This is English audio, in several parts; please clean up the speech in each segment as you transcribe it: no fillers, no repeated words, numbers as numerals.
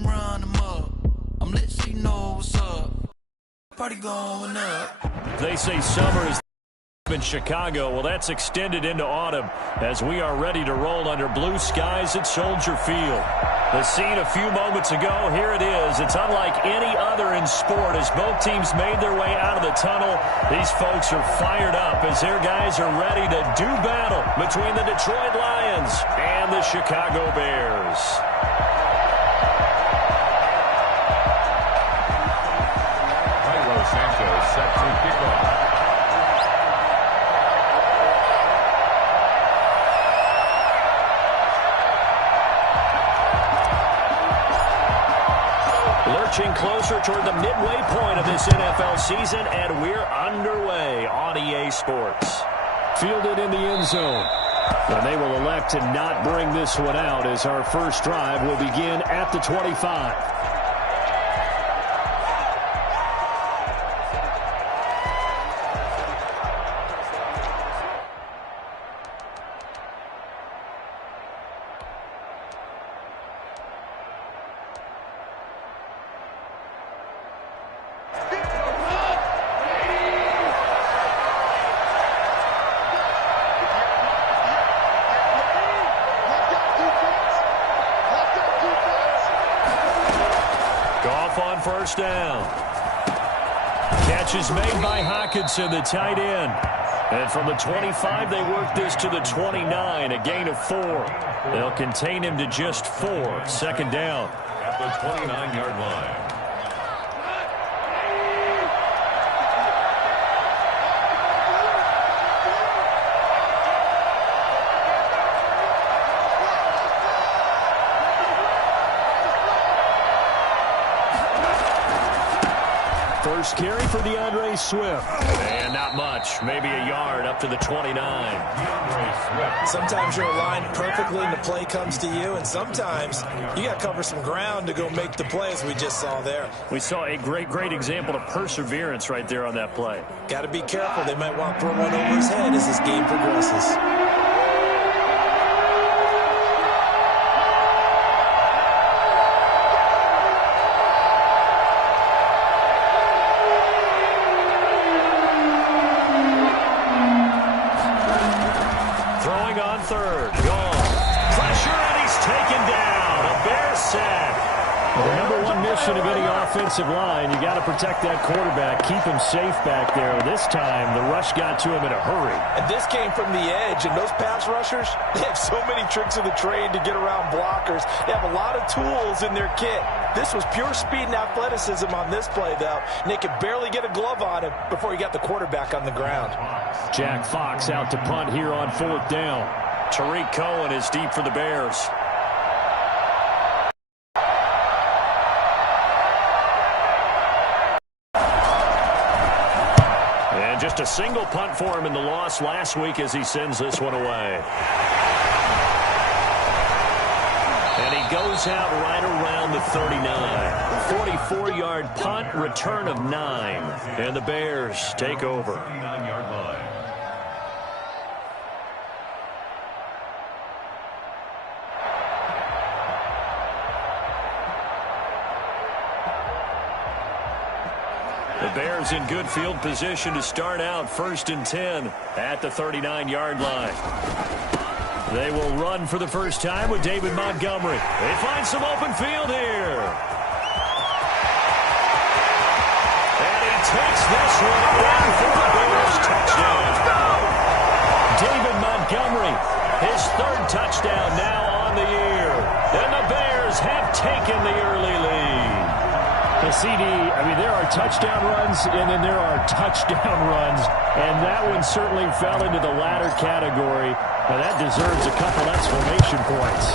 come run them up. I'm lit so you know what's up. Party going up. They say summer is in Chicago. Well, that's extended into autumn as we are ready to roll under blue skies at Soldier Field. The scene a few moments ago, here it is. It's unlike any other in sport as both teams made their way out of the tunnel. These folks are fired up as their guys are ready to do battle between the Detroit Lions and the Chicago Bears. Carlos Sanchez set to kick off. Lurching closer toward the midway point of this NFL season, and we're underway on EA Sports. Fielded in the end zone. And they will elect to not bring this one out as our first drive will begin at the 25. On first down. Catch is made by Hockenson, the tight end. And from the 25, they work this to the 29, a gain of 4. They'll contain him to just 4. Second down. At the 29-yard line. First carry for DeAndre Swift. And not much. Maybe a yard up to the 29. Sometimes you're aligned perfectly and the play comes to you, and sometimes you got to cover some ground to go make the play, as we just saw there. We saw a great example of perseverance right there on that play. Got to be careful. They might want to throw one over his head as this game progresses. Third, gone. Pressure, and he's taken down. A Bears sack. The number one mission of any offensive line, you got to protect that quarterback, keep him safe back there. This time, the rush got to him in a hurry. And this came from the edge, and those pass rushers, they have so many tricks of the trade to get around blockers. They have a lot of tools in their kit. This was pure speed and athleticism on this play, though, and they could barely get a glove on him before he got the quarterback on the ground. Jack Fox out to punt here on fourth down. Tariq Cohen is deep for the Bears. And just a single punt for him in the loss last week as he sends this one away. And he goes out right around the 39. 44-yard punt, return of 9. And the Bears take over. 39-yard line. The Bears in good field position to start out 1st and 10 at the 39-yard line. They will run for the first time with David Montgomery. They find some open field here. And he takes this one in for the Bears touchdown. David Montgomery, his 3rd touchdown now on the year. And the Bears have taken the early lead. The CD, I mean, there are touchdown runs, and then there are touchdown runs, and that one certainly fell into the latter category. Now, that deserves a couple exclamation points.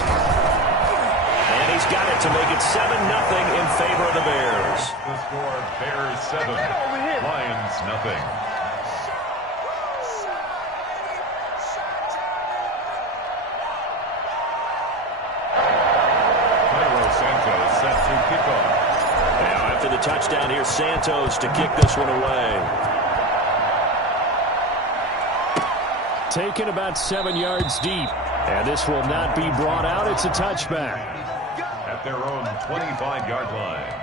And he's got it to make it 7-0 in favor of the Bears. The score, Bears 7, Lions nothing. Carlos Sanchez set to kick off. After the touchdown, here's Santos to kick this one away. Taken about 7 yards deep. And this will not be brought out. It's a touchback. At their own 25-yard line.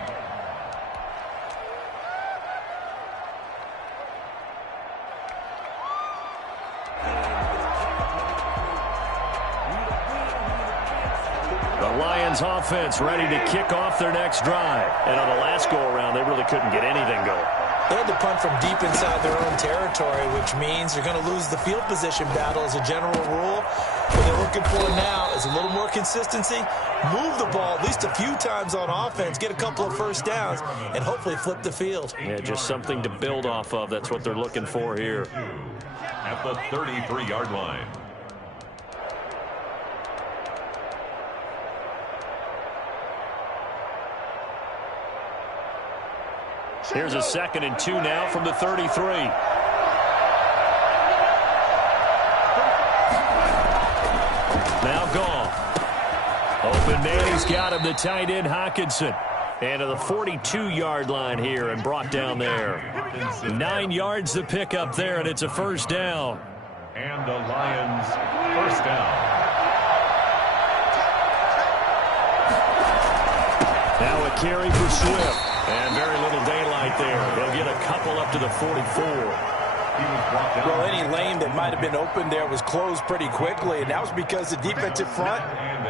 The Lions offense ready to kick off their next drive. And on the last go-around, they really couldn't get anything going. They had to punt from deep inside their own territory, which means they're going to lose the field position battle as a general rule. What they're looking for now is a little more consistency, move the ball at least a few times on offense, get a couple of first downs, and hopefully flip the field. Yeah, just something to build off of. That's what they're looking for here. At the 33-yard line. Here's a 2nd and 2 now from the 33. Now Goff. Open man, he's got him, the tight end Hockenson. And to the 42-yard line here and brought down there. 9 yards to pick up there, and it's a first down. And the Lions first down. Now a carry for Swift. And very little daylight there. They'll get a couple up to the 44. Well, any lane that might have been open there was closed pretty quickly, and that was because the defensive front,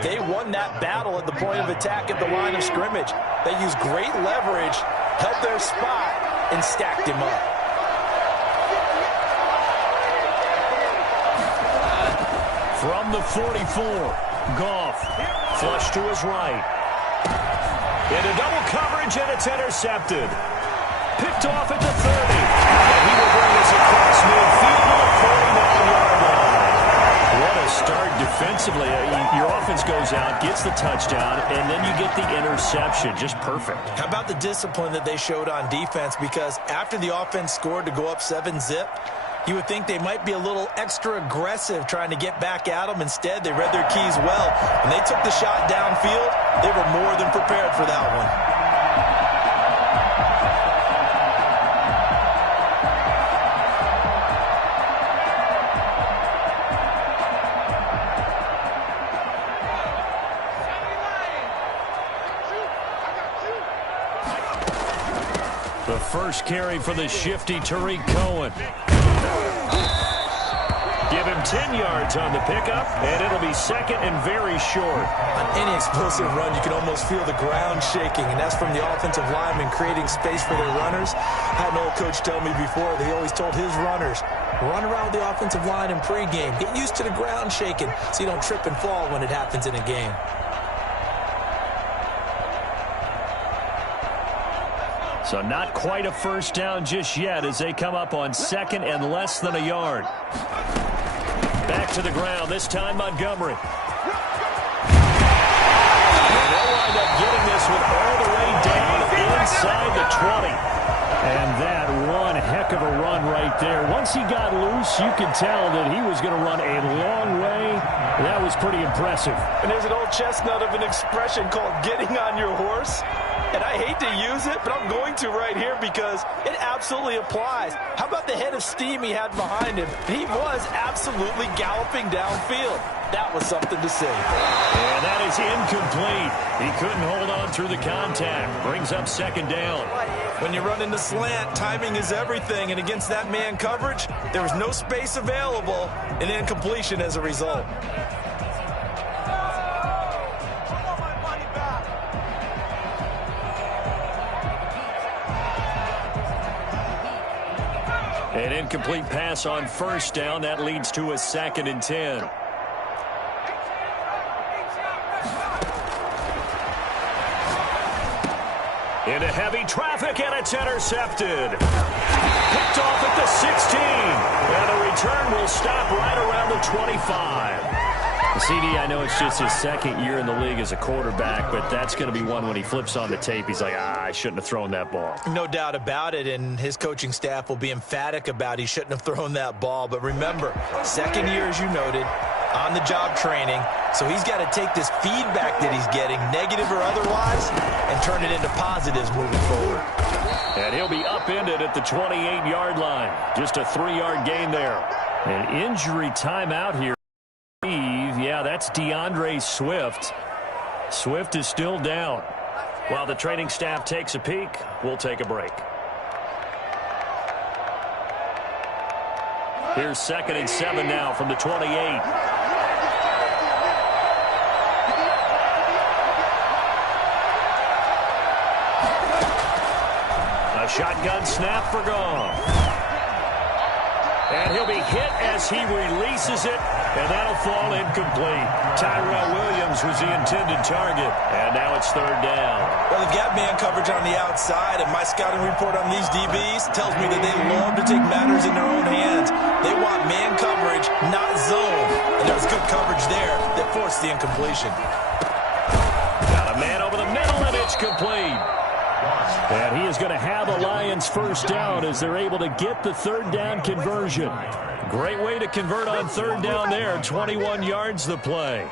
they won that battle at the point of attack at the line of scrimmage. They used great leverage, held their spot, and stacked him up. From the 44, Goff, flush to his right. Into double coverage, and it's intercepted. Picked off at the 30. And he will bring us across midfield to the 49-yard line. What a start defensively. Your offense goes out, gets the touchdown, and then you get the interception. Just perfect. How about the discipline that they showed on defense? Because after the offense scored to go up 7-zip, you would think they might be a little extra aggressive trying to get back at them. Instead, they read their keys well. When they took the shot downfield, they were more than prepared for that one. The first carry for the shifty Tariq Cohen. Give him 10 yards on the pickup, and it'll be 2nd and very short. On any explosive run, you can almost feel the ground shaking, and that's from the offensive linemen creating space for their runners. I had an old coach tell me before, he always told his runners, run around the offensive line in pregame. Get used to the ground shaking so you don't trip and fall when it happens in a game. So not quite a first down just yet as they come up on 2nd and less than a yard. Back to the ground, this time Montgomery. And they'll wind up getting this one all the way down inside the 20. And that one heck of a run right there. Once he got loose, you could tell that he was going to run a long way. That was pretty impressive. And there's an old chestnut of an expression called getting on your horse. And I hate to use it, but I'm going to right here because it absolutely applies. How about the head of steam he had behind him? He was absolutely galloping downfield. That was something to see. And that is incomplete. He couldn't hold on through the contact. Brings up 2nd down. When you run in the slant, timing is everything. And against that man coverage, there was no space available, and incompletion as a result. An incomplete pass on first down. That leads to a 2nd and 10. Into heavy traffic, and it's intercepted. Picked off at the 16. And the return will stop right around the 25. CD, I know it's just his 2nd year in the league as a quarterback, but that's going to be one when he flips on the tape. He's like, I shouldn't have thrown that ball. No doubt about it, and his coaching staff will be emphatic about he shouldn't have thrown that ball. But remember, 2nd year, as you noted, on-the-job training. So he's got to take this feedback that he's getting, negative or otherwise, and turn it into positives moving forward. And he'll be upended at the 28-yard line. Just a 3-yard gain there. An injury timeout here. Yeah, that's DeAndre Swift. Swift is still down. While the training staff takes a peek, we'll take a break. Here's 2nd and 7 now from the 28. A shotgun snap for Goff. And he'll be hit as he releases it, and that'll fall incomplete. Tyrell Williams was the intended target, and now it's 3rd down. Well, they've got man coverage on the outside, and my scouting report on these DBs tells me that they love to take matters in their own hands. They want man coverage, not zone. And there was good coverage there that forced the incompletion. Got a man over the middle, and it's complete. And he is going to have the Lions 1st down as they're able to get the 3rd down conversion. Great way to convert on 3rd down there. 21 yards the play.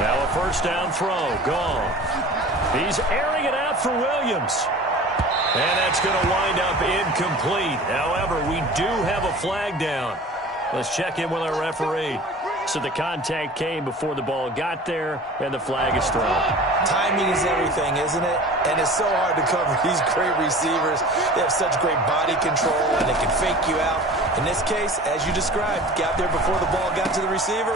Now a 1st down throw. Goff. He's airing it out for Williams. And that's going to wind up incomplete. However, we do have a flag down. Let's check in with our referee. So the contact came before the ball got there, and the flag is thrown. Timing is everything, isn't it? And it's so hard to cover these great receivers. They have such great body control, and they can fake you out. In this case, as you described, got there before the ball got to the receiver.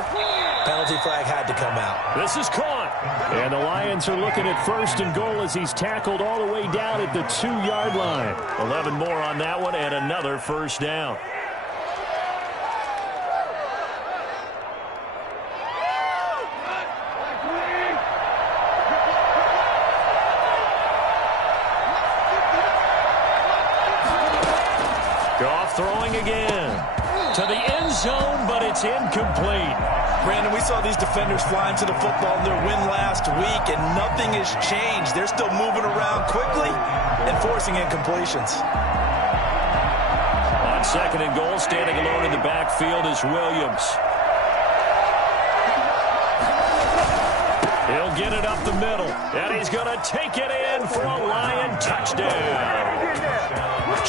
Penalty flag had to come out. This is caught. And the Lions are looking at 1st and goal as he's tackled all the way down at the 2-yard line. 11 more on that one and another 1st down. Goff throwing again to the end zone, but it's incomplete. Brandon, we saw these defenders flying to the football in their win last week, and nothing has changed. They're still moving around quickly and forcing incompletions. On 2nd and goal, standing alone in the backfield is Williams. He'll get it up the middle, and he's going to take it in for a Lion touchdown.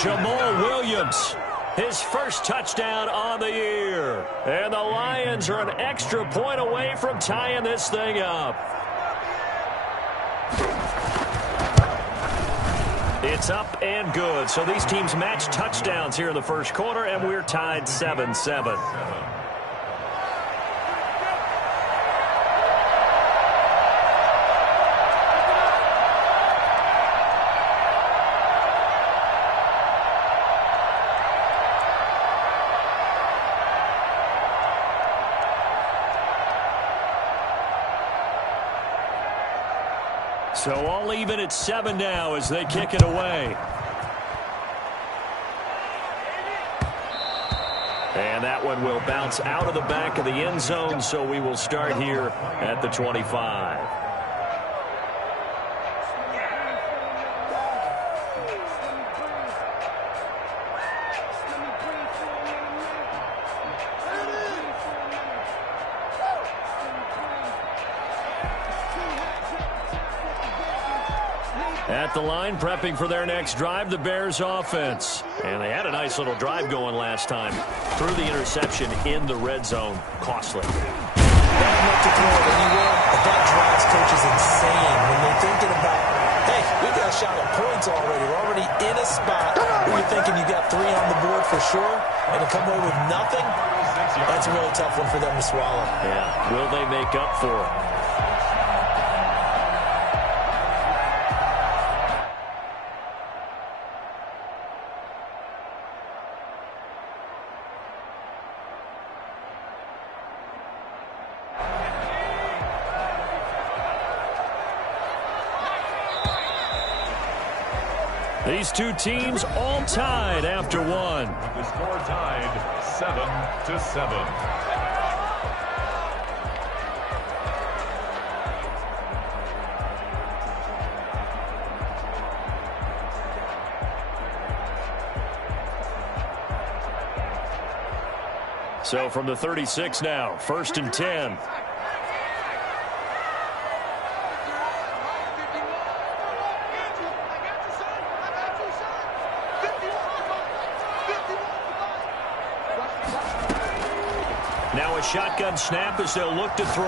Jamal Williams, his 1st touchdown on the year. And the Lions are an extra point away from tying this thing up. It's up and good. So these teams match touchdowns here in the 1st quarter, and we're tied 7-7. So all even at 7 now as they kick it away. And that one will bounce out of the back of the end zone, so we will start here at the 25. At the line, prepping for their next drive, the Bears offense. And they had a nice little drive going last time. Through the interception in the red zone. Costly. Not enough to throw it anywhere, but that drives coaches insane when they're thinking about, hey, we got a shot at points already. We're already in a spot where you're thinking you got 3 on the board for sure, and to come away with nothing, that's a really tough one for them to swallow. Yeah, will they make up for it? These two teams all tied after one. The score tied 7-7. So from the 36 now, 1st and 10. Now a shotgun snap as they'll look to throw.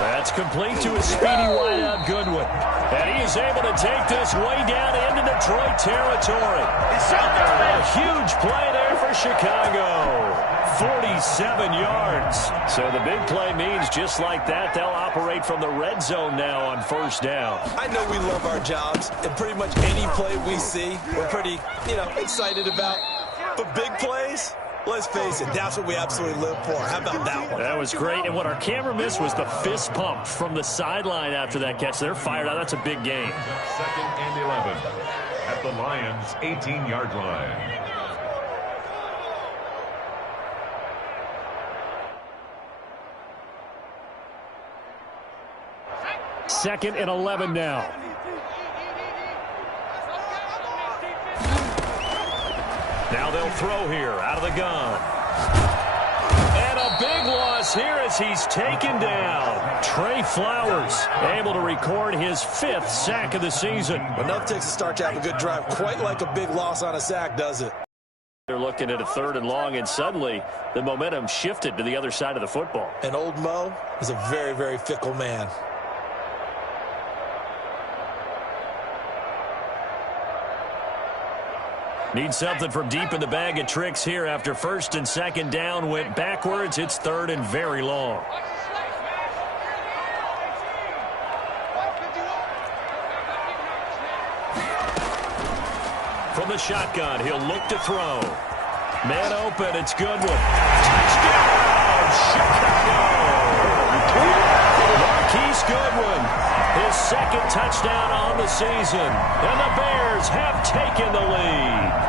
That's complete to his speedy wideout, Goodwin. And he is able to take this way down into Detroit territory. A huge play there for Chicago. 47 yards. So the big play means just like that, they'll operate from the red zone now on first down. I know we love our jobs, and pretty much any play we see, we're pretty, excited about. But big plays, let's face it, that's what we absolutely live for. How about that one? That was great, and what our camera missed was the fist pump from the sideline after that catch. They're fired out. That's a big game. 2nd and 11 at the Lions' 18-yard line. Second and 11 now. Now they'll throw here out of the gun. And a big loss here as he's taken down. Trey Flowers able to record his 5th sack of the season. Enough takes a start to have a good drive. Quite like a big loss on a sack, does it? They're looking at a 3rd and long, and suddenly the momentum shifted to the other side of the football. And old Mo is a very, very fickle man. Need something from deep in the bag of tricks here after 1st and 2nd down went backwards. It's 3rd and very long. From the shotgun, he'll look to throw. Man open, it's Goodwin. Touchdown, Chicago! Marquise Goodwin, his 2nd touchdown on the season. And the Bears have taken the lead.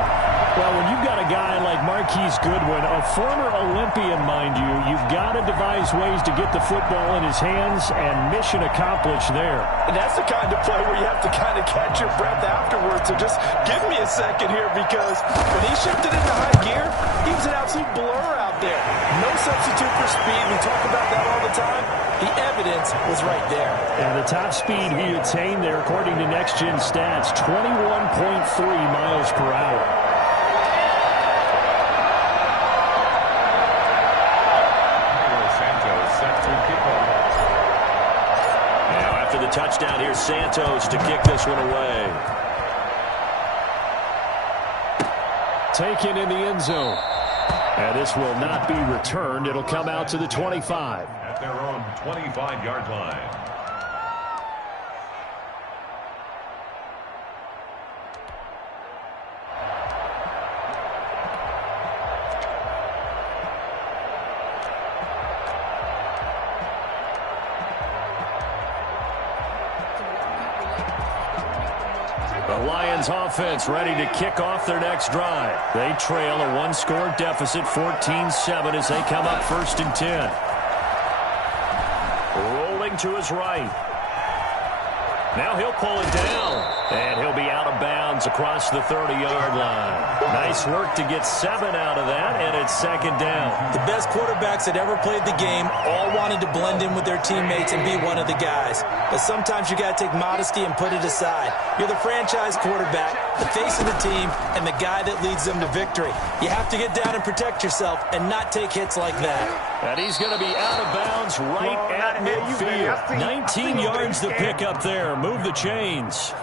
Well, when you've got a guy like Marquise Goodwin, a former Olympian, mind you, you've got to devise ways to get the football in his hands, and mission accomplished there. And that's the kind of play where you have to kind of catch your breath afterwards. So just give me a second here, because when he shifted into high gear, he was an absolute blur out there. No substitute for speed. We talk about that all the time. The evidence was right there. And the top speed he attained there, according to Next Gen Stats, 21.3 miles per hour. The touchdown, here's Santos to kick this one away. Taken in the end zone. And this will not be returned. It'll come out to the 25. At their own 25-yard line. The Lions offense ready to kick off their next drive. They trail a 1-score deficit, 14-7, as they come up 1st and 10. Rolling to his right. Now he'll pull it down, and he'll be out of bounds across the 30-yard line. Nice work to get 7 out of that, and it's 2nd down. The best quarterbacks that ever played the game all wanted to blend in with their teammates and be one of the guys. But sometimes you got to take modesty and put it aside. You're the franchise quarterback, the face of the team, and the guy that leads them to victory. You have to get down and protect yourself and not take hits like that. And he's going to be out of bounds right at midfield. 19 yards to pick up there. Move the chains.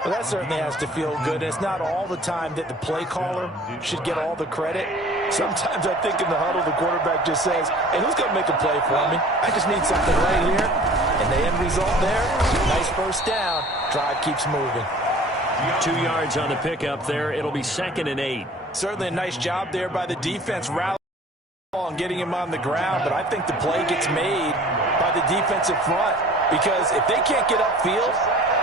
Well, that certainly has to feel good. It's not all the time that the play caller should get all the credit. Sometimes I think in the huddle, the quarterback just says, hey, who's going to make a play for me? I just need something right here. And the end result there, nice first down. Drive keeps moving. 2 yards on the pickup there. It'll be 2nd and 8. Certainly a nice job there by the defense rallying and getting him on the ground. But I think the play gets made by the defensive front, because if they can't get upfield,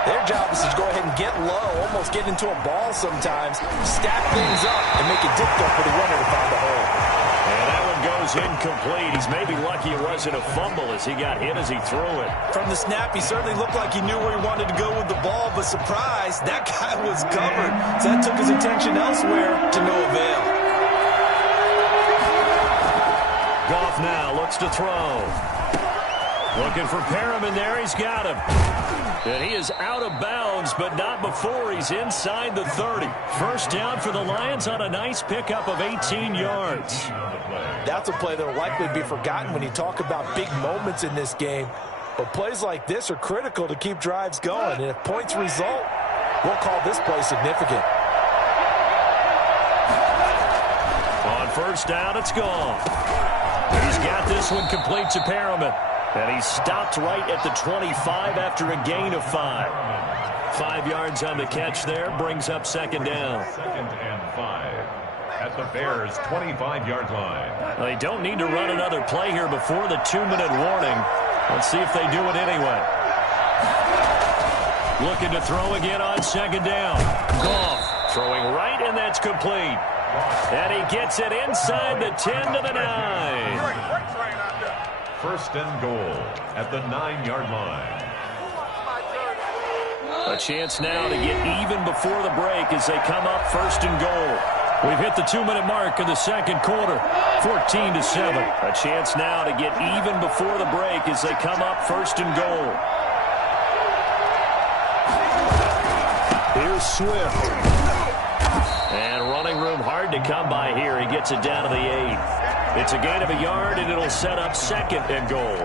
their job is to go ahead and get low, almost get into a ball sometimes, stack things up, and make it difficult for the runner to find a hole. And that one goes incomplete. He's maybe lucky it wasn't a fumble as he got hit as he threw it. From the snap, he certainly looked like he knew where he wanted to go with the ball, but surprise, that guy was covered. So that took his attention elsewhere to no avail. Goff now looks to throw. Looking for Perriman there. He's got him. And he is out of bounds, but not before he's inside the 30. First down for the Lions on a nice pickup of 18 yards. That's a play that will likely be forgotten when you talk about big moments in this game. But plays like this are critical to keep drives going. And if points result, we'll call this play significant. On first down, it's gone. He's got this one complete to Perriman. And he stopped right at the 25 after a gain of 5. 5 yards on the catch there, brings up second down. 2nd and 5 at the Bears' 25-yard line. They don't need to run another play here before the 2-minute warning. Let's see if they do it anyway. Looking to throw again on second down. Goff throwing right, and that's complete. And he gets it inside the 10 to the 9. First and goal at the 9-yard line. A chance now to get even before the break as they come up first and goal. We've hit the 2-minute mark in the second quarter, 14-7. A chance now to get even before the break as they come up first and goal. Here's Swift. And running room hard to come by here. He gets it down to the 8. It's a gain of a yard, and it'll set up second and goal.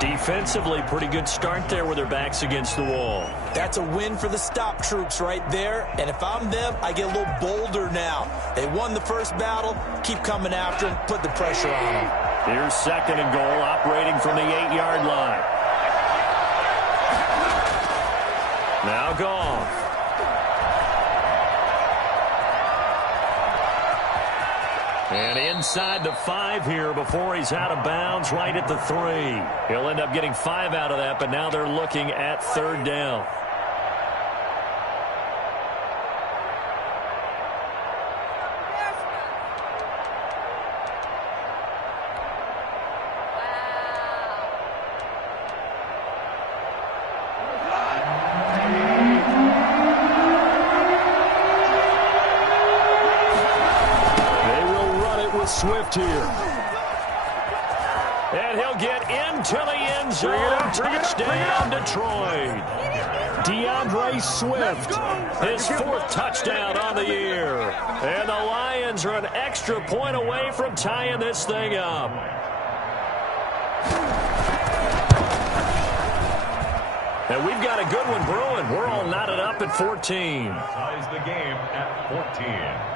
Defensively, pretty good start there with their backs against the wall. That's a win for the stop troops right there. And if I'm them, I get a little bolder now. They won the first battle. Keep coming after them. Put the pressure on them. Here's second and goal, operating from the 8-yard line. Now Goff. And inside the 5 here before he's out of bounds right at the 3. He'll end up getting 5 out of that, but now they're looking at third down. Swift here. And he'll get into the end zone. Touchdown, Detroit. DeAndre Swift, his 4th touchdown on the year. And the Lions are an extra point away from tying this thing up. And we've got a good one brewing. We're all knotted up at 14. Ties the game at 14.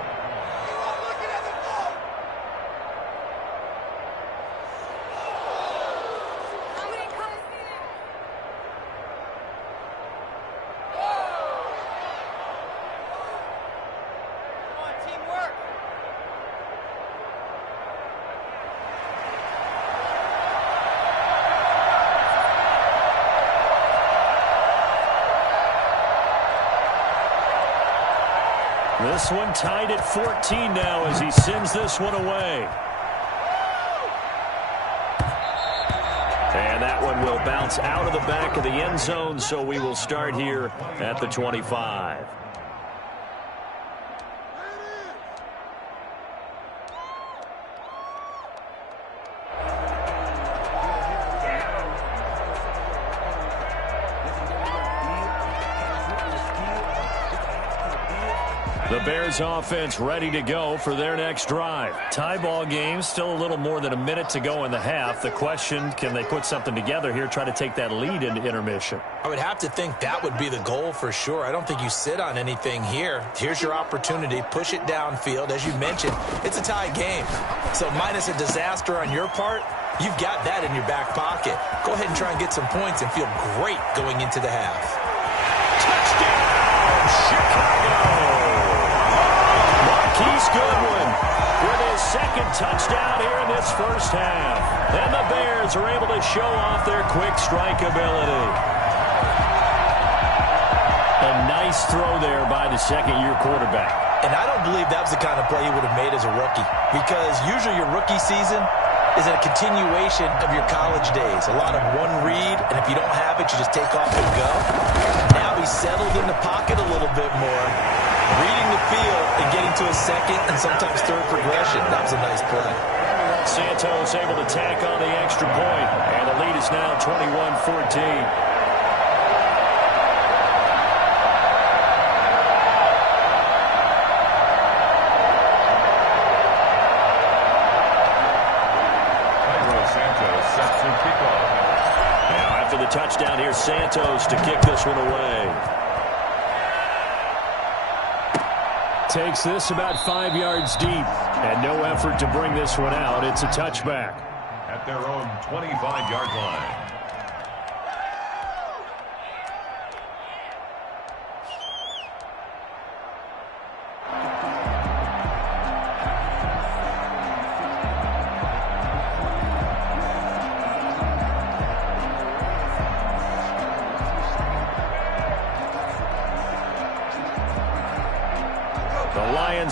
This one tied at 14 now as he sends this one away. And that one will bounce out of the back of the end zone, so we will start here at the 25. The Bears offense ready to go for their next drive. Tie ball game, still a little more than a minute to go in the half. The question, can they put something together here, try to take that lead into intermission? I would have to think that would be the goal for sure. I don't think you sit on anything here. Here's your opportunity. Push it downfield. As you mentioned, it's a tie game. So minus a disaster on your part, you've got that in your back pocket. Go ahead and try and get some points and feel great going into the half. Touchdown, Chicago! Marquise Goodwin with his 2nd touchdown here in this first half. And the Bears are able to show off their quick strike ability. A nice throw there by the second-year quarterback. And I don't believe that was the kind of play he would have made as a rookie, because usually your rookie season is a continuation of your college days. A lot of one read, and if you don't have it, you just take off and go. Now he's settled in the pocket a little bit more, reading the field and getting to a second and sometimes third progression. That was a nice play. Santos able to tack on the extra point, and the lead is now 21-14. Now after the touchdown, here's Santos to kick this one away. Takes this about 5 yards deep, and no effort to bring this one out. It's a touchback. At their own 25-yard line.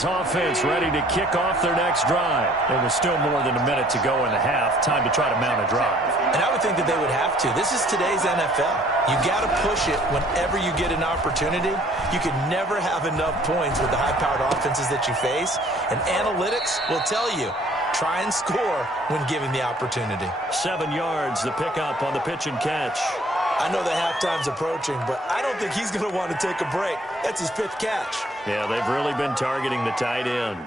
Offense ready to kick off their next drive. There was still more than a minute to go in the half. Time to try to mount a drive. And I would think that they would have to. This is today's NFL. You got to push it whenever you get an opportunity. You can never have enough points with the high-powered offenses that you face. And analytics will tell you, try and score when given the opportunity. 7 yards, the pickup on the pitch and catch. I know the halftime's approaching, but I don't think he's going to want to take a break. That's his 5th catch. Yeah, they've really been targeting the tight end.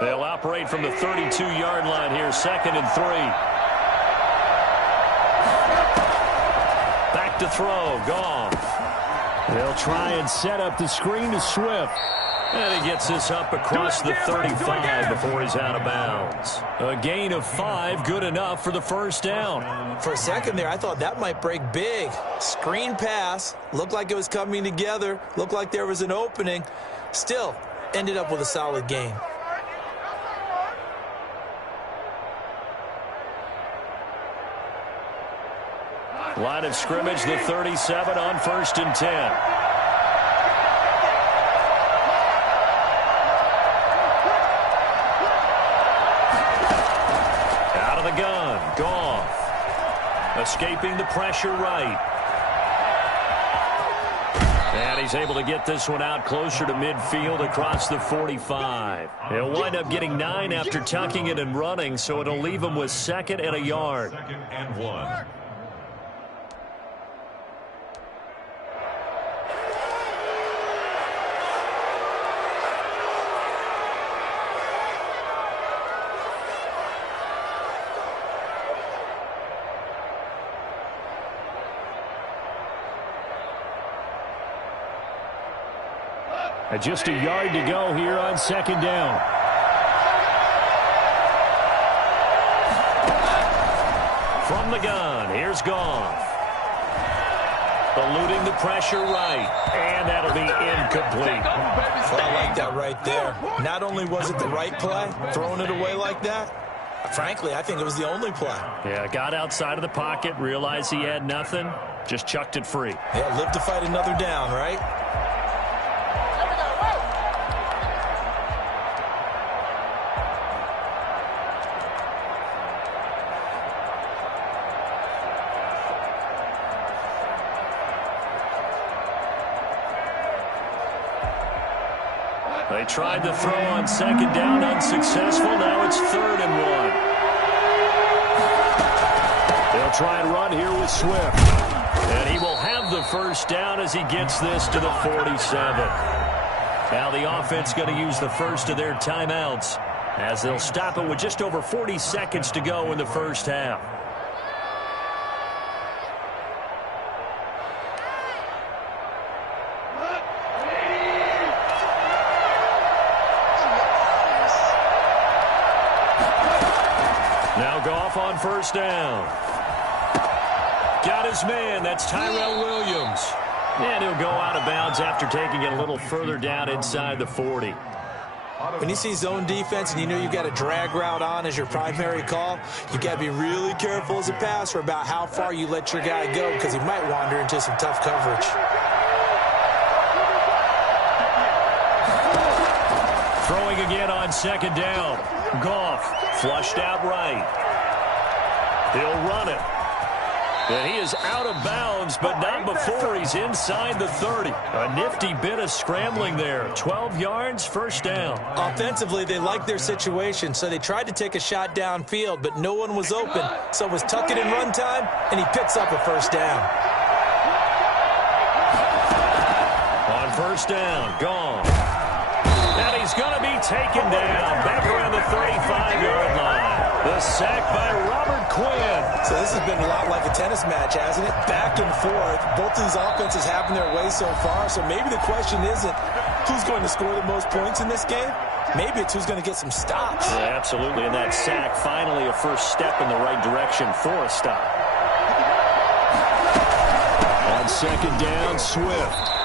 They'll operate from the 32-yard line here, 2nd and 3. Back to throw, Goff. They'll try and set up the screen to Swift. And he gets this up across the 35 before he's out of bounds. A gain of 5, good enough for the first down. For a second there, I thought that might break big. Screen pass, looked like it was coming together, looked like there was an opening. Still, ended up with a solid gain. Line of scrimmage, the 37 on 1st and 10. Out of the gun, Goff. Escaping the pressure right. And he's able to get this one out closer to midfield across the 45. He'll wind up getting 9 after tucking it and running, so it'll leave him with 2nd and a yard. 2nd and 1. Just a yard to go here on 2nd down. From the gun, here's Goff. Eluding the pressure right, and that'll be incomplete. Well, I like that right there. Not only was it the right play, throwing it away like that, frankly, I think it was the only play. Yeah, got outside of the pocket, realized he had nothing, just chucked it free. Yeah, live to fight another down, right? They tried to throw on 2nd down, unsuccessful. Now it's 3rd and 1. They'll try and run here with Swift. And he will have the first down as he gets this to the 47. Now the offense going to use the first of their timeouts as they'll stop it with just over 40 seconds to go in the first half. Now Goff on 1st down. Got his man. That's Tyrell Williams. And he'll go out of bounds after taking it a little further down inside the 40. When you see zone defense and you know you've got a drag route on as your primary call, you got to be really careful as a passer about how far you let your guy go because he might wander into some tough coverage. Throwing again on second down. Goff flushed out right. He'll run it. And he is out of bounds, but not before he's inside the 30. A nifty bit of scrambling there. 12 yards, first down. Offensively, they liked their situation, so they tried to take a shot downfield, but no one was open. So it was tuck it in run time, and he picks up a first down. On first down, gone. And he's going to be taken down back around the 35-yard line. The sack by Robert Quinn. So this has been a lot like a tennis match, hasn't it? Back and forth. Both of these offenses having their way so far. So maybe the question isn't who's going to score the most points in this game. Maybe it's who's going to get some stops. Yeah, absolutely. And that sack, finally a first step in the right direction for a stop. On second down, Swift.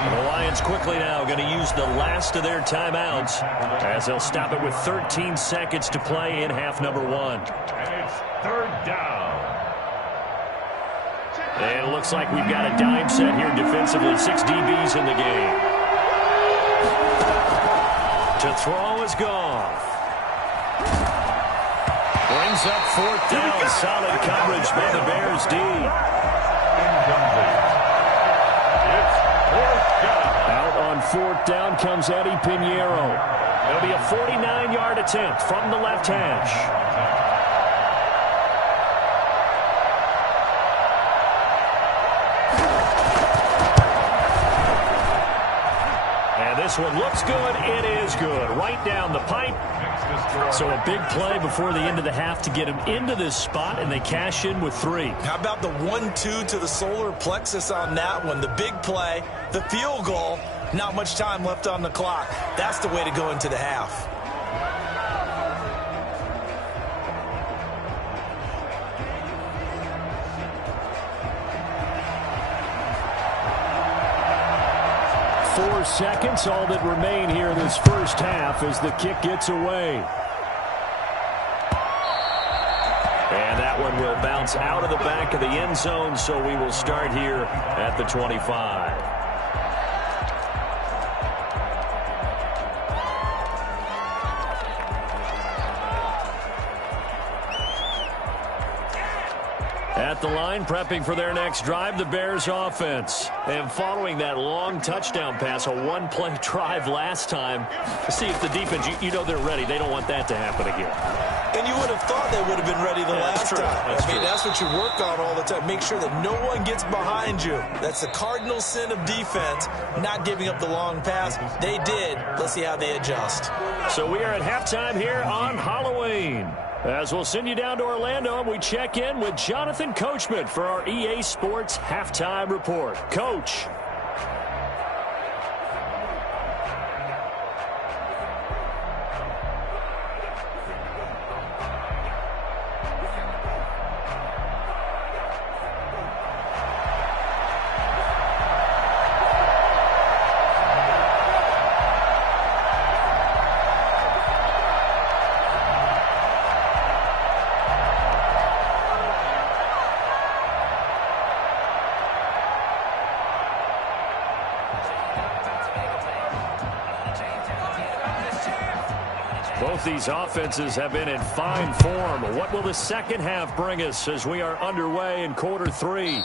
The Lions quickly now going to use the last of their timeouts as they'll stop it with 13 seconds to play in half number one. And it's third down. And it looks like we've got a dime set here defensively. 6 DBs in the game. To throw is Goff. Brings up fourth down. Solid coverage by the Bears D. Incomplete. Out on fourth down comes Eddie Pinheiro. It'll be a 49-yard attempt from the left hash. And this one looks good. It is good. Right down the pipe. So a big play before the end of the half to get him into this spot, and they cash in with 3. How about the 1-2 to the solar plexus on that one? The big play, the field goal, not much time left on the clock. That's the way to go into the half. Four seconds, all that remain here this first half as the kick gets away. And that one will bounce out of the back of the end zone, so we will start here at the 25. At the line, prepping for their next drive, the Bears offense. And following that long touchdown pass, a one-play drive last time, to see if the defense, you know they're ready. They don't want that to happen again. And you would have thought they would have been ready the last time. That's what you work on all the time. Make sure that no one gets behind you. That's the cardinal sin of defense, not giving up the long pass. They did. Let's see how they adjust. So we are at halftime here on Halloween. As we'll send you down to Orlando, we check in with Jonathan Coachman for our EA Sports Halftime Report. Coach. Both these offenses have been in fine form. What will the second half bring us as we are underway in quarter 3?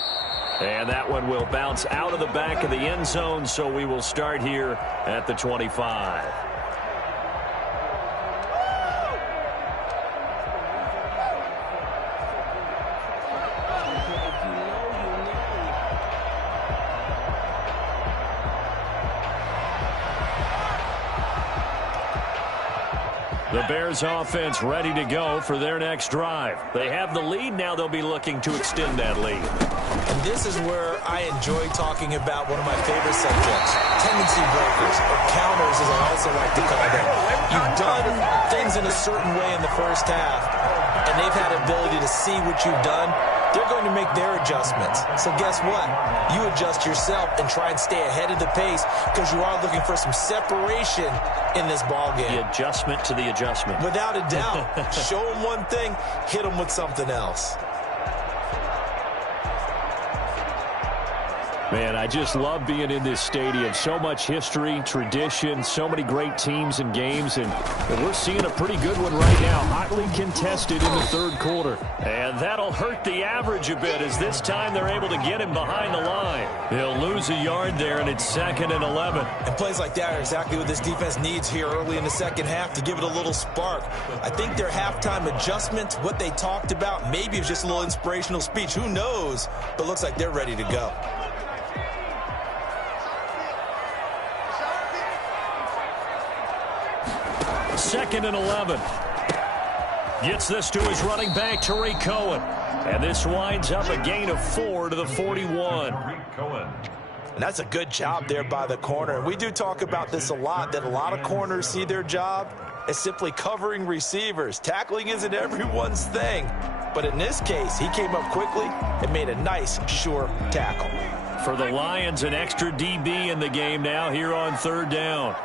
And that one will bounce out of the back of the end zone, so we will start here at the 25. The Bears offense ready to go for their next drive. They have the lead. Now they'll be looking to extend that lead. And this is where I enjoy talking about one of my favorite subjects, tendency breakers, or counters as I also like to call them. You've done things in a certain way in the first half, and they've had the ability to see what you've done. They're going to make their adjustments. So guess what? You adjust yourself and try and stay ahead of the pace because you are looking for some separation in this ball game. The adjustment to the adjustment. Without a doubt. Show them one thing, hit them with something else. Man, I just love being in this stadium. So much history, tradition, so many great teams and games, and we're seeing a pretty good one right now. Hotly contested in the third quarter. And that'll hurt the average a bit as this time they're able to get him behind the line. They'll lose a yard there, and it's 2nd and 11. And plays like that are exactly what this defense needs here early in the second half to give it a little spark. I think their halftime adjustment, what they talked about, maybe it was just a little inspirational speech. Who knows? But looks like they're ready to go. Second and 11. Gets this to his running back, Tariq Cohen. And this winds up a gain of 4 to the 41. And that's a good job there by the corner. And we do talk about this a lot, that a lot of corners see their job as simply covering receivers. Tackling isn't everyone's thing. But in this case, he came up quickly and made a nice, sure tackle. For the Lions, an extra DB in the game now here on 3rd down.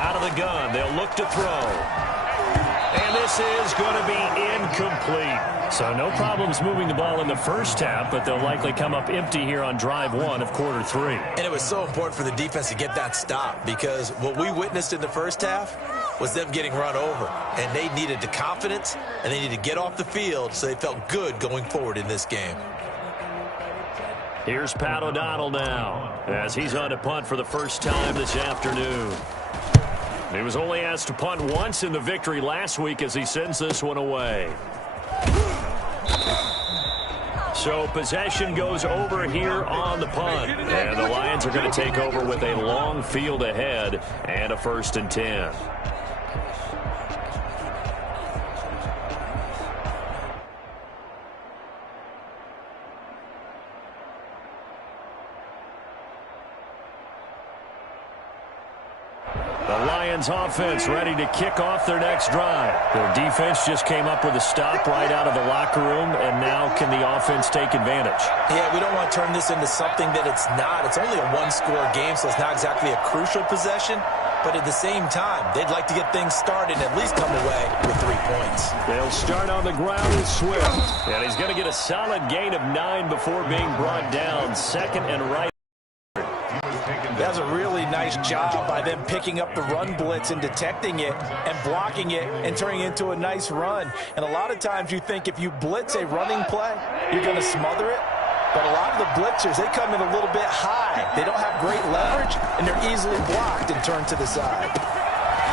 Out of the gun, they'll look to throw. And this is going to be incomplete. So no problems moving the ball in the first half, but they'll likely come up empty here on drive 1 of quarter 3. And it was so important for the defense to get that stop, because what we witnessed in the first half was them getting run over. And they needed the confidence, and they needed to get off the field so they felt good going forward in this game. Here's Pat O'Donnell now, as he's on to punt for the first time this afternoon. He was only asked to punt once in the victory last week as he sends this one away. So possession goes over here on the punt. And the Lions are going to take over with a long field ahead and a 1st and 10. The Lions offense ready to kick off their next drive. Their defense just came up with a stop right out of the locker room, and now can the offense take advantage? Yeah, we don't want to turn this into something that it's not. It's only a one-score game, so it's not exactly a crucial possession. But at the same time, they'd like to get things started and at least come away with 3 points. They'll start on the ground with Swift. And he's going to get a solid gain of 9 before being brought down. 2nd and right. That's a really nice job by them picking up the run blitz and detecting it and blocking it and turning it into a nice run. And a lot of times you think if you blitz a running play, you're going to smother it. But a lot of the blitzers, they come in a little bit high. They don't have great leverage, and they're easily blocked and turned to the side.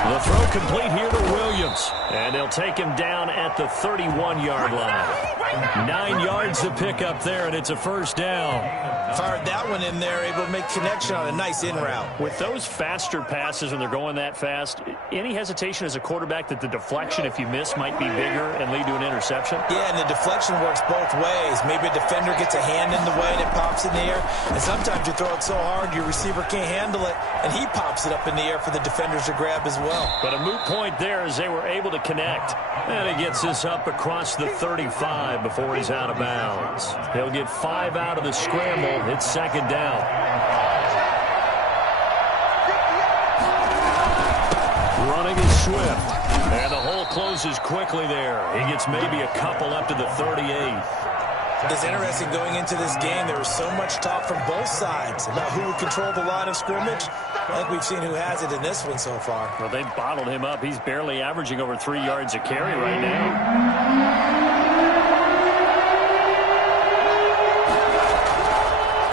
The throw complete here to Williams. And they'll take him down at the 31-yard line. 9 yards to pick up there, and it's a 1st down. Fired that one in there, able to make connection on a nice in route. With those faster passes when they're going that fast, any hesitation as a quarterback that the deflection, if you miss, might be bigger and lead to an interception? Yeah, and the deflection works both ways. Maybe a defender gets a hand in the way and it pops in the air. And sometimes you throw it so hard your receiver can't handle it, and he pops it up in the air for the defenders to grab as well. But a moot point there as they were able to connect. And he gets this up across the 35 before he's out of bounds. He'll get 5 out of the scramble. It's 2nd down. Running is Swift. And the hole closes quickly there. He gets maybe a couple up to the 38. It's interesting going into this game. There was so much talk from both sides about who would control the line of scrimmage. I think we've seen who has it in this one so far. Well, they've bottled him up. He's barely averaging over 3 yards a carry right now.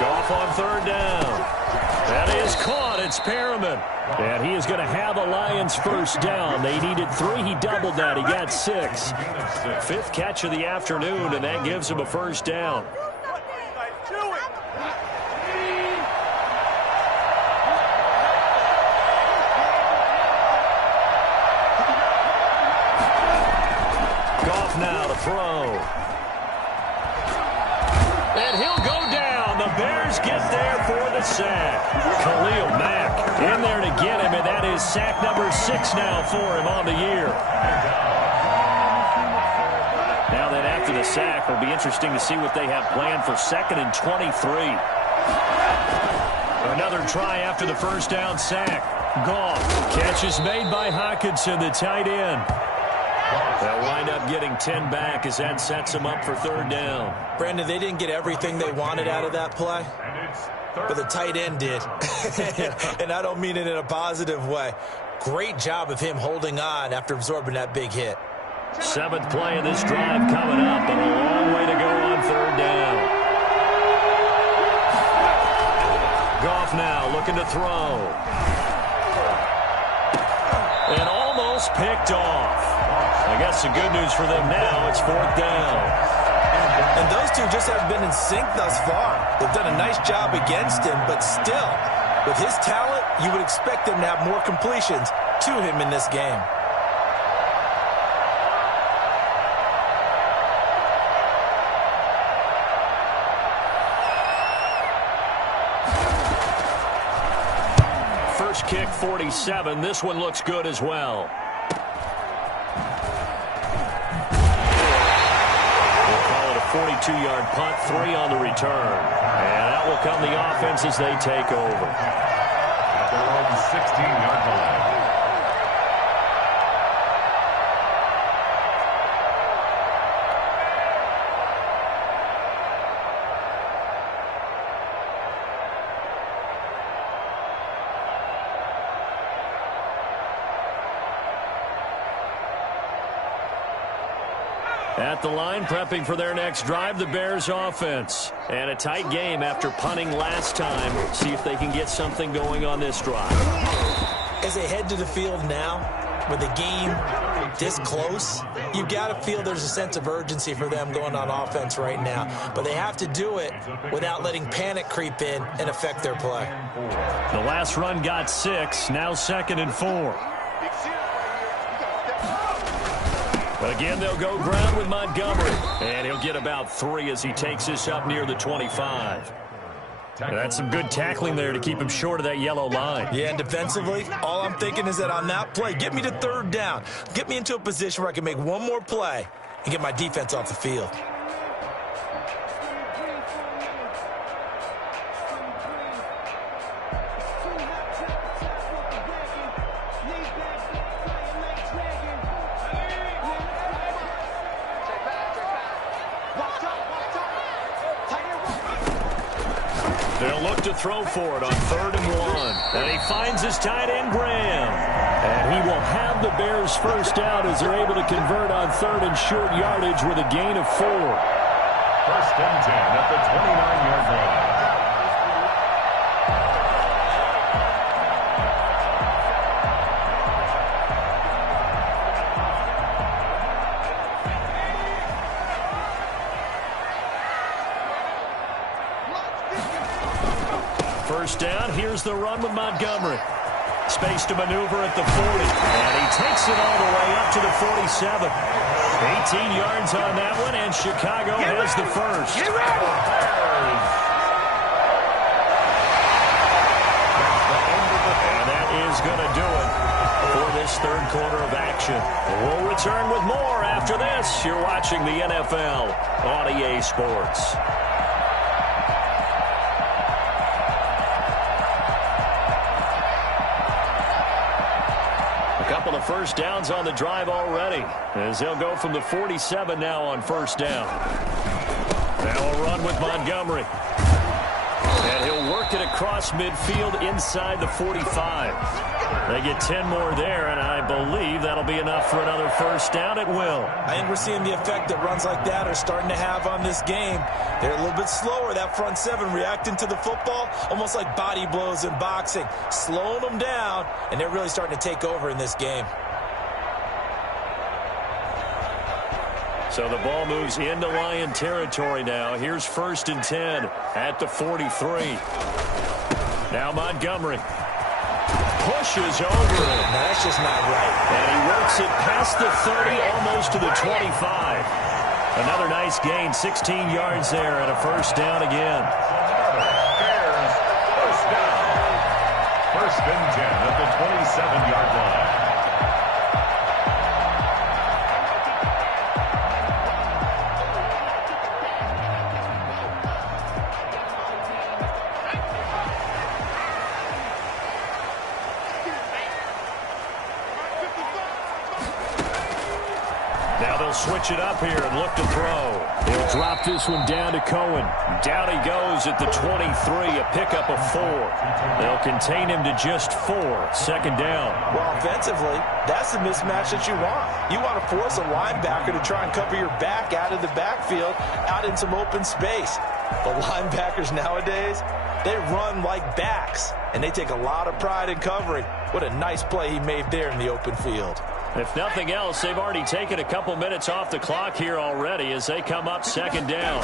Goff on 3rd down. That is caught. It's Perriman. And he is going to have a Lions 1st down. They needed 3. He doubled that. He got 6. 5th catch of the afternoon, and that gives him a 1st down. Goff now to throw. And he'll go down. The Bears get there for the sack. Khalil Mack in there to get him, and that is sack number 6 now for him on the year. Now that after the sack, it'll be interesting to see what they have planned for 2nd and 23. Another try after the 1st down sack. Goff. Catch is made by Hockenson, the tight end. They'll wind up getting 10 back as that sets them up for third down. Brandon, they didn't get everything they wanted out of that play, but the tight end did. And I don't mean it in a positive way. Great job of him holding on after absorbing that big hit. 7th play of this drive coming up, but a long way to go on third down. Goff now looking to throw. And almost picked off. I guess the good news for them now, it's 4th down. And those two just haven't been in sync thus far. They've done a nice job against him, but still, with his talent, you would expect them to have more completions to him in this game. First kick, 47. This one looks good as well. We'll call it a 42-yard punt, 3 on the return. And out will come the offense as they take over. At their own 16-yard line. At the line, prepping for their next drive, the Bears offense. And a tight game after punting last time. See if they can get something going on this drive. As they head to the field now, with the game this close, you've got to feel there's a sense of urgency for them going on offense right now. But they have to do it without letting panic creep in and affect their play. The last run got 6, now 2nd and 4. But again, they'll go ground with Montgomery. And he'll get about 3 as he takes this up near the 25. And that's some good tackling there to keep him short of that yellow line. Yeah, and defensively, all I'm thinking is that on that play, get me to 3rd down. Get me into a position where I can make one more play and get my defense off the field. They'll look to throw for it on 3rd and 1. And he finds his tight end, Graham. And he will have the Bears first out as they're able to convert on 3rd and short yardage with a gain of 4. 1st and 10 at the 29-yard line. First down, here's the run with Montgomery. Space to maneuver at the 40. And he takes it all the way up to the 47. 18 yards on that one, and Chicago has the first. And that is going to do it for this 3rd quarter of action. We'll return with more after this. You're watching the NFL on EA Sports. Couple of first downs on the drive already, as they'll go from the 47 now on 1st down. Now a run with Montgomery. And he'll work it across midfield inside the 45. They get 10 more there, and I believe that'll be enough for another first down. It will. I think we're seeing the effect that runs like that are starting to have on this game. They're a little bit slower, that front 7, reacting to the football, almost like body blows in boxing, slowing them down, and they're really starting to take over in this game. So the ball moves into Lion territory now. Here's 1st and 10 at the 43. Now Montgomery pushes over it. Now that's just not right. And he works it past the 30, almost to the 25. Another nice gain, 16 yards there, and a first down again. Bears first down. 1st and 10 at the 27-yard line. Now they'll switch it up here and look to throw. He'll drop this one down to Cohen. Down he goes at the 23, a pickup of 4. They'll contain him to just 4. Second down. Well, offensively, that's the mismatch that you want. You want to force a linebacker to try and cover your back out of the backfield, out in some open space. The linebackers nowadays, they run like backs, and they take a lot of pride in covering. What a nice play he made there in the open field. If nothing else, they've already taken a couple minutes off the clock here already as they come up second down.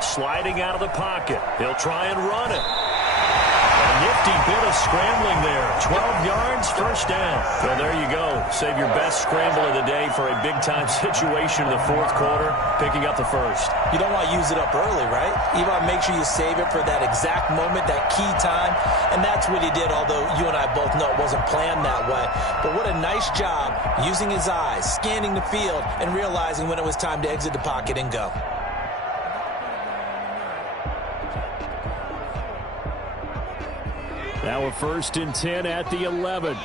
Sliding out of the pocket. He'll try and run it. A nifty bit of scrambling there. 12 yards, first down. So there you go. Save your best scramble of the day for a big-time situation in the fourth quarter, picking up the first. You don't want to use it up early, right? You want to make sure you save it for that exact moment, that key time. And that's what he did, although you and I both know it wasn't planned that way. But what a nice job using his eyes, scanning the field, and realizing when it was time to exit the pocket and go. Now a 1st and 10 at the 11.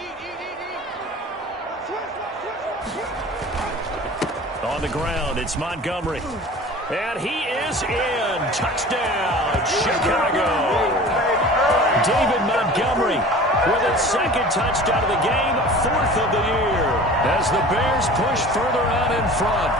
On the ground, it's Montgomery. And he is in. Touchdown, Chicago. David Montgomery with his second touchdown of the game, 4th of the year, as the Bears push further out in front.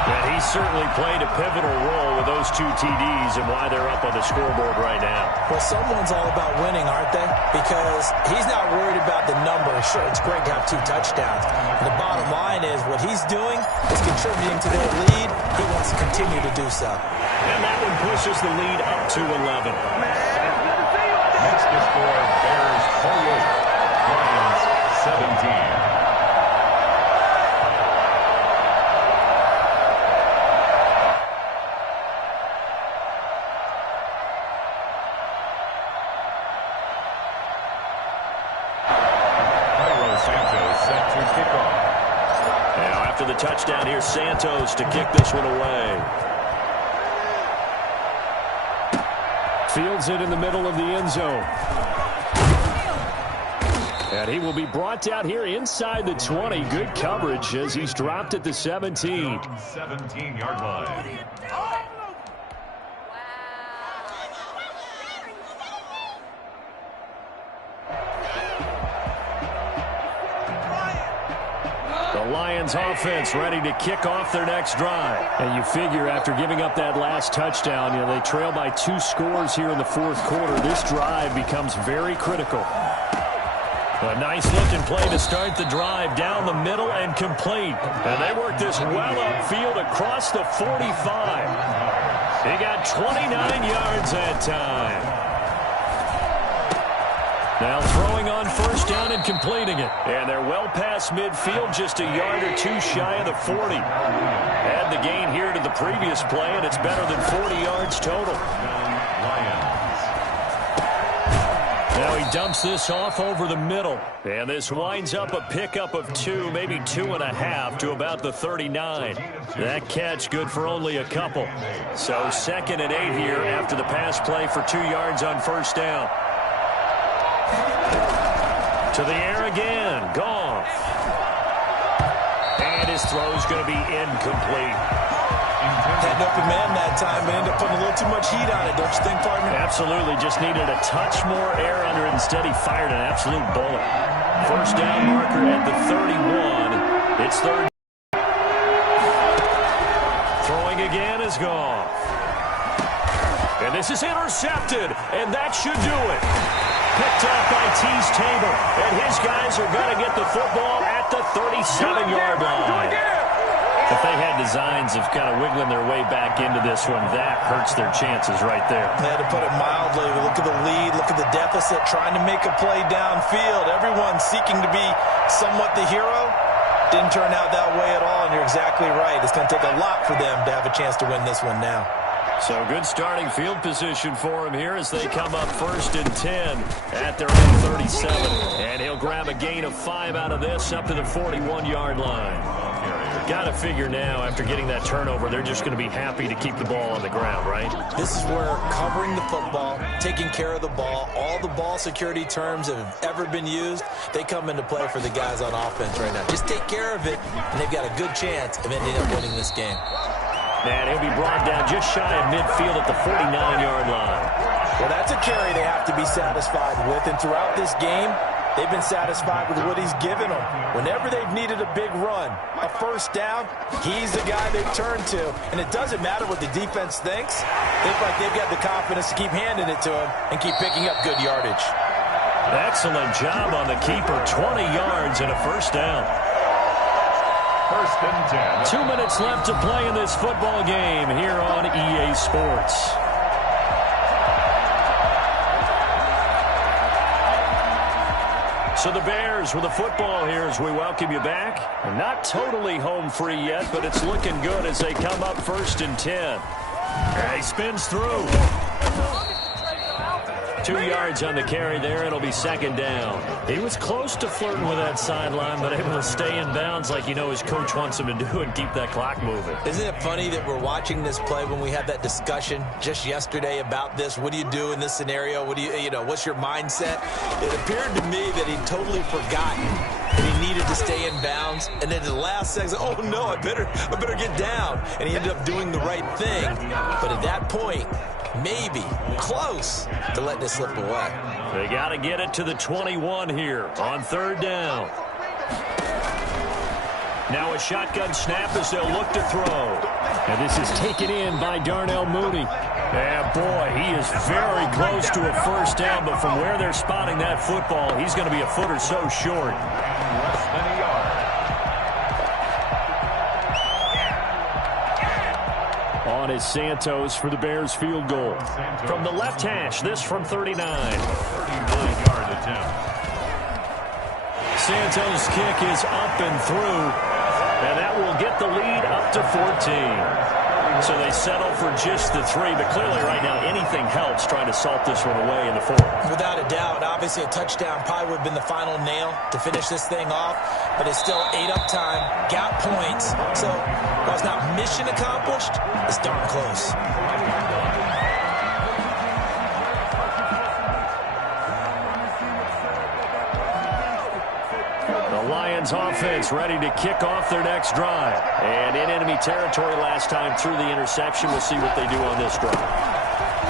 And he certainly played a pivotal role with those 2 TDs and why they're up on the scoreboard right now. Well, someone's all about winning, aren't they? Because he's not worried about the number. Sure, it's great to have 2 touchdowns. And the bottom line is what he's doing is contributing to their lead. He wants to continue to do so. And that one pushes the lead up to 11. Next to score, Bears 48, Lions 17. The touchdown here, Santos to kick this one away. Fields it in the middle of the end zone. And he will be brought down here inside the 20. Good coverage as he's dropped at the 17. 17-yard line. Lions offense ready to kick off their next drive. And you figure after giving up that last touchdown, they trail by 2 scores here in the fourth quarter. This drive becomes very critical. A nice looking play to start the drive down the middle and complete. And they work this well upfield across the 45. He got 29 yards that time. Now throwing on first down and completing it. And they're well past midfield, just a yard or 2 shy of the 40. Add the gain here to the previous play, and it's better than 40 yards total. Now he dumps this off over the middle. And this winds up a pickup of 2, maybe 2.5 to about the 39. That catch good for only a couple. So 2nd and 8 here after the pass play for 2 yards on first down. To the air again, Goff. And his throw's going to be incomplete. Had an open man that time, but ended up putting a little too much heat on it, don't you think, partner? Absolutely, just needed a touch more air under it. Instead, he fired an absolute bullet. First down marker at the 31. It's 3rd. Throwing again is Goff. And this is intercepted, and that should do it. Picked off by Tease Tabor, and his guys are going to get the football at the 37-yard line. If they had designs of kind of wiggling their way back into this one, that hurts their chances right there. They had to put it mildly. Look at the lead, look at the deficit, trying to make a play downfield. Everyone seeking to be somewhat the hero. Didn't turn out that way at all, and you're exactly right. It's going to take a lot for them to have a chance to win this one now. So good starting field position for him here as they come up 1st and 10 at their own 37. And he'll grab a gain of 5 out of this up to the 41-yard line. got to figure now, after getting that turnover, they're just going to be happy to keep the ball on the ground, right? This is where covering the football, taking care of the ball, all the ball security terms that have ever been used, they come into play for the guys on offense right now. Just take care of it, and they've got a good chance of ending up winning this game. And he'll be brought down just shy of midfield at the 49-yard line. Well, that's a carry they have to be satisfied with, and throughout this game, they've been satisfied with what he's given them. Whenever they've needed a big run, a first down, he's the guy they've turned to. And it doesn't matter what the defense thinks. They look like they've got the confidence to keep handing it to him and keep picking up good yardage. Excellent job on the keeper. 20 yards and a first down. First and 10. 2 minutes left to play in this football game here on EA Sports. So the Bears with the football here as we welcome you back. Not totally home free yet, but it's looking good as they come up first and 10. He spins through. 2 yards on the carry there. It'll be second down. He was close to flirting with that sideline, but able to stay in bounds like you know his coach wants him to do and keep that clock moving. Isn't it funny that we're watching this play when we had that discussion just yesterday about this? What do you do in this scenario? What do you know, what's your mindset? It appeared to me that he'd totally forgotten that he needed to stay in bounds, and then at the last second, oh no, I better get down. And he ended up doing the right thing. But at that point, maybe close to letting it slip away. They got to get it to the 21 here on third down. Now a shotgun snap as they'll look to throw. And this is taken in by Darnell Mooney. And boy, he is very close to a first down, but from where they're spotting that football, he's going to be a foot or so short. Less than a yard. On is Santos for the Bears field goal. From the left hash, this from 39. 39-yard attempt. Santos' kick is up and through, and that will get the lead up to 14. So they settle for just the 3, but clearly right now anything helps trying to salt this one away in the 4th. Without a doubt, obviously a touchdown probably would have been the final nail to finish this thing off, but it's still 8-up time, got points, so while it's not mission accomplished, it's darn close. The Lions offense ready to kick off their next drive. And in enemy territory last time through the interception. We'll see what they do on this drive.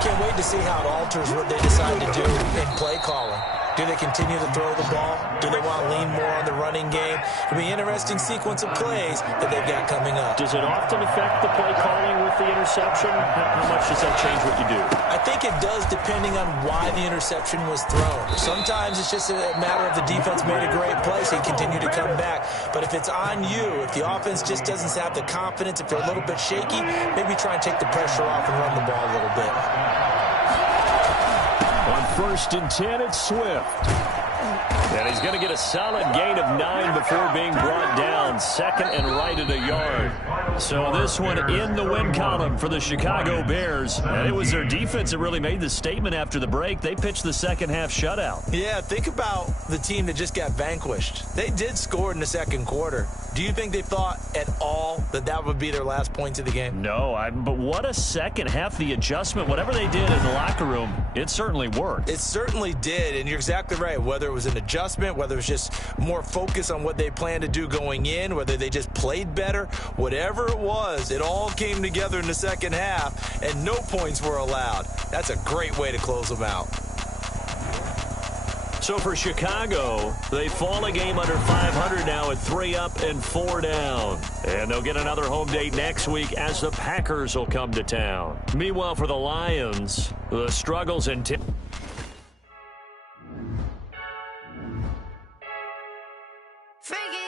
Can't wait to see how it alters what they decide to do in play calling. Do they continue to throw the ball? Do they want to lean more on the running game? It'll be an interesting sequence of plays that they've got coming up. Does it often affect the play calling with the interception? How much does that change what you do? I think it does depending on why the interception was thrown. Sometimes it's just a matter of the defense made a great play, so you continue to come back. But if it's on you, if the offense just doesn't have the confidence, if they're a little bit shaky, maybe try and take the pressure off and run the ball a little bit. On first and 10, it's Swift. And he's going to get a solid gain of 9 before being brought down. Second and right at a yard. So this one in the win column for the Chicago Bears. And it was their defense that really made the statement after the break. They pitched the second half shutout. Yeah, think about the team that just got vanquished. They did score in the second quarter. Do you think they thought at all that that would be their last points of the game? No, but what a second half. The adjustment, whatever they did in the locker room, it certainly worked. It certainly did, and you're exactly right. Whether it was an adjustment, whether it was just more focus on what they planned to do going in, whether they just played better, whatever it was, it all came together in the second half, and no points were allowed. That's a great way to close them out. So for Chicago, they fall a game under 500 now at 3 up and 4 down. And they'll get another home date next week as the Packers will come to town. Meanwhile, for the Lions, the struggles and Freaky.